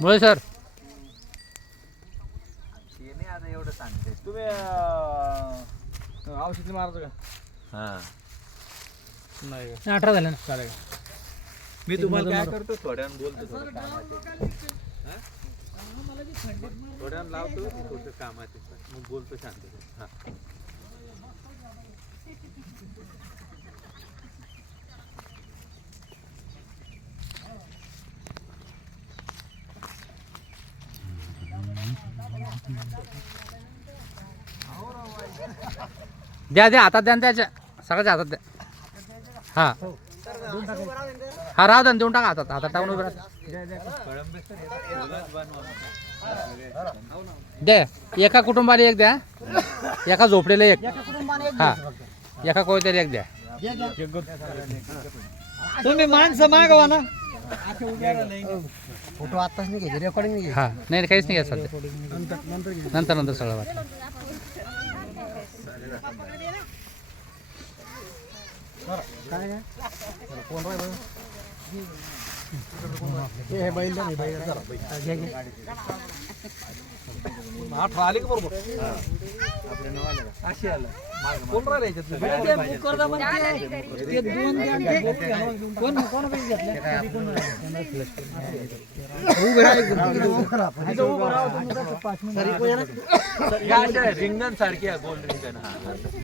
मुळे सर. आता एवढं सांगते. तुम्ही अं, औषधी मारायचं का? हा. नाही अठरा झाले ना. चालेल. मी तुम्हाला काय करतो? थोड्या बोलतो थोडं. हा? लावतो थोडं कामात आहे. मग बोलतो शांत. हा. द्या द्या हातात द्या ना त्याच्या. सगळ्याच्या हातात द्या. हा. हा राहू द्या देऊन टाका हातात. हातात टाकून उभं द्या एका कुटुंबाला एक द्या. एका झोपडेला एक. हा. एका कोयतरी एक द्या. तुम्ही माणसं मागवा ना. फोटो आताच नाही घ्यायचे रेकॉर्डिंग नाही हा नाही नाही, काहीच नाही घ्या सध्या नंतर नंतर सगळं वाट काय काय कोण राहिलं हे बैल द्या, बैल जरा बैल. घे, घे. आठ आले का बरोबर अशी आलं. कोण राहिले याच्यात? ते दोन द्या आणि ते बुक घ्या. कोण कोणापैकी घेतल्या? उभे राहा एकदम. इथं उभं राहा, तुम्ही कसं पाच मिनिटं. रिंगण सारखी आहे गोल रिंगण. हा.